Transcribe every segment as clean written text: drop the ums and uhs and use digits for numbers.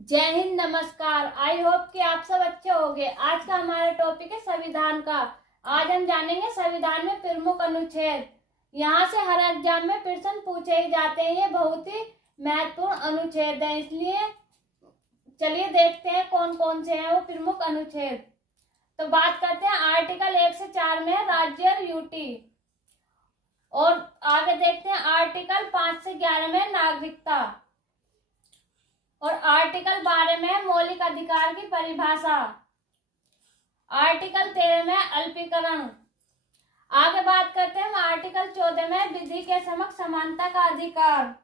जय हिंद, नमस्कार। I hope कि आप सब अच्छे होंगे। आज का हमारा टॉपिक है संविधान का। आज हम जानेंगे संविधान में प्रमुख अनुच्छेद। यहाँ से हर एग्जाम में प्रश्न पूछे ही जाते हैं। ये बहुत ही महत्वपूर्ण अनुच्छेद है, इसलिए चलिए देखते हैं कौन कौन से हैं वो प्रमुख अनुच्छेद। तो बात करते हैं आर्टिकल 1 से 4 में राज्य और यूटी, और आगे देखते हैं आर्टिकल 5 से 11 में नागरिकता, और आर्टिकल 12 में मौलिक अधिकार की परिभाषा, आर्टिकल 13 में अल्पीकरण। आगे बात करते हैं आर्टिकल 14 में विधि के समक्ष समानता का अधिकार,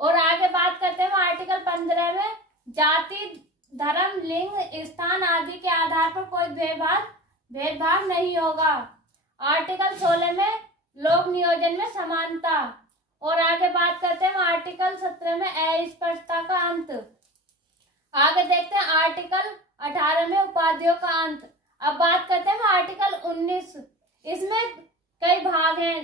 और आगे बात करते हैं आर्टिकल 15 में जाति, धर्म, लिंग, स्थान आदि के आधार पर कोई भेदभाव नहीं होगा। आर्टिकल 16 में लोक नियोजन में समानता, और आगे बात करते हैं आर्टिकल 17 में अस्पृश्यता का अंत। आगे देखते हैं आर्टिकल 18 में उपाधियों का अंत। अब बात करते हैं आर्टिकल 19। इसमें कई भाग हैं,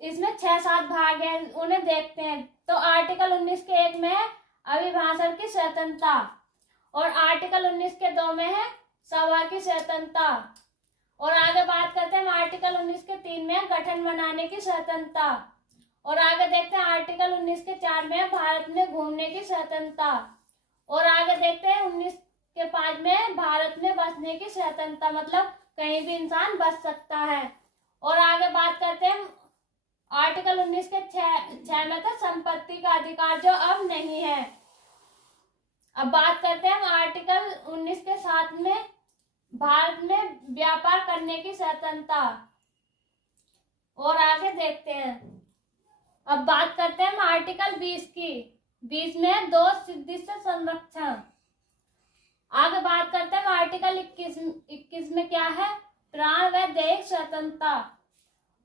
इसमें 6-7 भाग हैं, उन्हें देखते हैं। तो आर्टिकल 19 के 1 में है अभिभाषण की स्वतंत्रता, और आर्टिकल 19 के 2 में है सभा की स्वतंत्रता, और आगे बात करते हैं आर्टिकल 19 के 3 में गठन बनाने की स्वतंत्रता, और आगे देखते हैं आर्टिकल 19 के 4 में भारत में घूमने की स्वतंत्रता, और आगे देखते हैं 19 के 5 में भारत में बसने की स्वतंत्रता, मतलब कहीं भी इंसान बस सकता है। और आगे बात करते हैं आर्टिकल 19 के 6 में था संपत्ति का अधिकार, जो अब नहीं है। अब बात करते हैं आर्टिकल 19 के 7 में भारत में व्यापार करने की स्वतंत्रता, और आगे देखते हैं। अब बात करते हैं आर्टिकल 20 की। 20 में दोष सिद्धि से संरक्षण। आगे बात करते हैं आर्टिकल 21 में क्या है, प्राण व दैहिक स्वतंत्रता,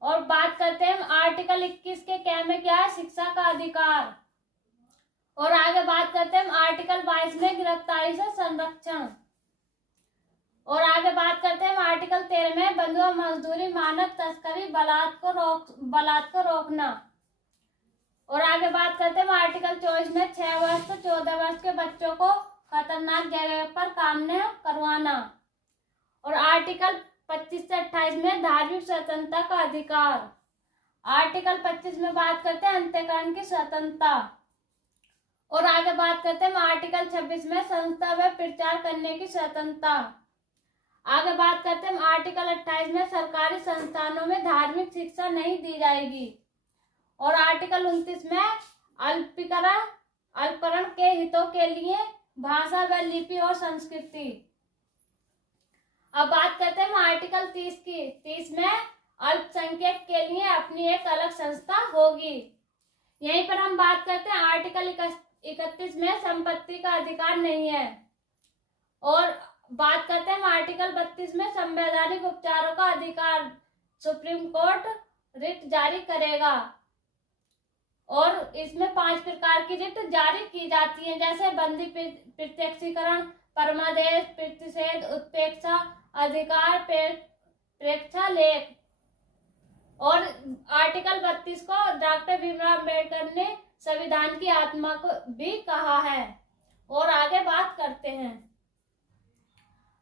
और बात करते हैं आर्टिकल 21 के क्या में क्या है, शिक्षा का अधिकार, और आगे बात करते हैं आर्टिकल 22 में गिरफ्तारी से संरक्षण, और आगे बात करते हैं आर्टिकल 13 में बंधुआ मजदूरी, मानव तस्करी, बलात् को रोकना, और आगे बात करते हैं आर्टिकल 24 में 6 वर्ष से 14 वर्ष के बच्चों को खतरनाक जगह पर काम न करवाना, और आर्टिकल 25 से 28 में धार्मिक स्वतंत्रता का अधिकार। आर्टिकल 25 में बात करते हैं अंत्यकरण की स्वतंत्रता, और आगे बात करते हैं आर्टिकल 26 में संस्था व प्रचार करने की स्वतंत्रता। आगे बात करते हैं आर्टिकल 28 में सरकारी संस्थानों में धार्मिक शिक्षा नहीं दी जाएगी, और आर्टिकल 29 में अल्पकरण के हितों के लिए भाषा व लिपि और संस्कृति। अब बात करते हैं आर्टिकल 30 की। 30 में अल्पसंख्यक के लिए अपनी एक अलग संस्था होगी। यहीं पर हम बात करते हैं आर्टिकल 31 में संपत्ति का अधिकार नहीं है, और बात करते हैं आर्टिकल 32 में संवैधानिक उपचारों का अधिकार, सुप्रीम कोर्ट रिट जारी करेगा, और इसमें 5 प्रकार की रिट जारी की जाती है, जैसे बंदी प्रत्यक्षीकरण, परमादेश, प्रतिषेध, उत्प्रेक्षा, अधिकार, प्रेक्षा लेख। और आर्टिकल 32 को डॉक्टर भीमराव अम्बेडकर ने संविधान की आत्मा को भी कहा है। और आगे बात करते हैं,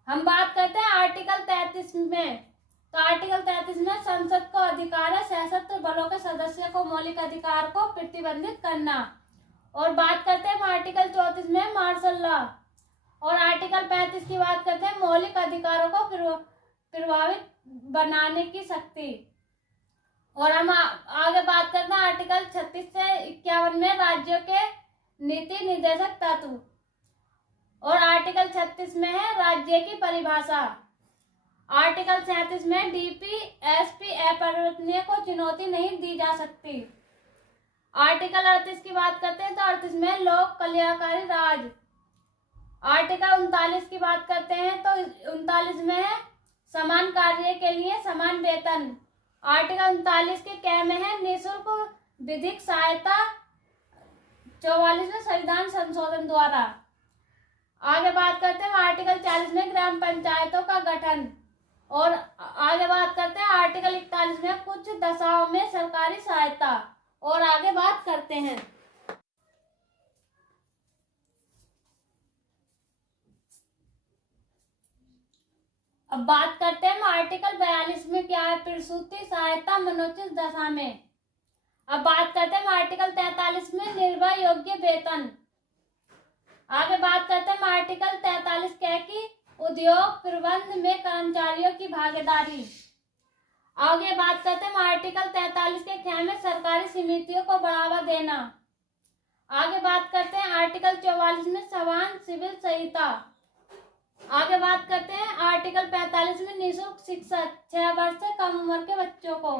हम बात करते हैं आर्टिकल 33 में। तो आर्टिकल 33 में संसद को अधिकार है सशस्त्र बलों के सदस्यों को मौलिक अधिकार को प्रतिबंधित करना, और बात करते हैं आर्टिकल 34 में मार्शल लॉ, और आर्टिकल 35 की बात करते हैं मौलिक अधिकारों को प्रभावित बनाने की शक्ति। और हम आगे बात करते हैं आर्टिकल 36 से 51 में राज्यों के नीति निर्देशक तत्व, और आर्टिकल 36 में है राज्य की परिभाषा। आर्टिकल 37 में डीपी एसपी अपरिवर्तनीय को चुनौती नहीं दी जा सकती। आर्टिकल 38 की बात करते हैं तो 38 में लोक कल्याणकारी राज। आर्टिकल 39 की बात करते हैं तो 39 में है समान कार्य के लिए समान वेतन। आर्टिकल 39 के कै में है निःशुल्क विधिक सहायता 44वें संविधान संशोधन द्वारा। आगे बात करते हैं आर्टिकल 40 में ग्राम पंचायतों का गठन, और आगे बात करते हैं आर्टिकल आर्टिकल 41 में कुछ दशाओं में सरकारी सहायता। और आगे बात करते हैं। अब बात करते हैं आर्टिकल 42 में क्या है, प्रसूति सहायता मनोचित दशा में। अब बात करते हैं आर्टिकल 43 में निर्वाह योग्य वेतन। आगे बात करते हैं आर्टिकल 43 क्या है कि उद्योग प्रबंध में कर्मचारियों की भागीदारी। आगे बात करते हैं आर्टिकल 43 के ख्याल में सरकारी समितियों को बढ़ावा देना। आगे बात करते हैं आर्टिकल 44 में समान सिविल संहिता। आगे बात करते हैं आर्टिकल 45 में निःशुल्क शिक्षा 6 वर्ष से कम उम्र के बच्चों को।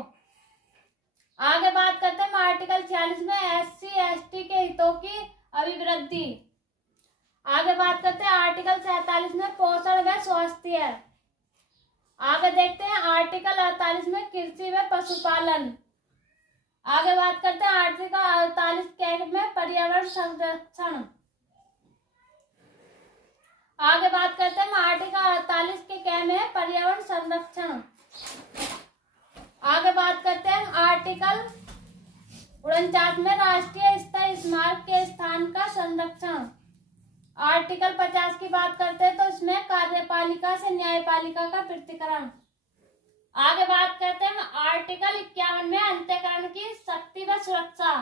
आगे बात करते हैं आर्टिकल 46 में SC/ST के हितों की अभिवृद्धि। आगे बात करते हैं आर्टिकल 47 में पोषण व स्वास्थ्य। आगे देखते हैं आर्टिकल 48 में कृषि व पशुपालन। आगे बात करते हैं आर्टिकल 48 के में पर्यावरण संरक्षण। आगे बात करते हैं आर्टिकल 48 के क्या में है, पर्यावरण संरक्षण। आगे बात करते हैं आर्टिकल 49 में राष्ट्रीय स्तर स्मारक के स्थान का संरक्षण। आर्टिकल 50 की बात करते हैं तो इसमें कार्यपालिका से न्यायपालिका का पृथक्करण। आगे बात करते हैं आर्टिकल 51 में अंतःकरण की शक्ति व सुरक्षा।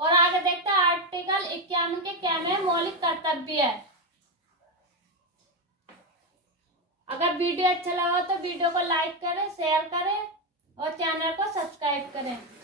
और आगे देखते हैं आर्टिकल 51 के क्या में मौलिक कर्तव्य है। अगर वीडियो अच्छा लगा तो वीडियो को लाइक करें, शेयर करें और चैनल को सब्सक्राइब करें।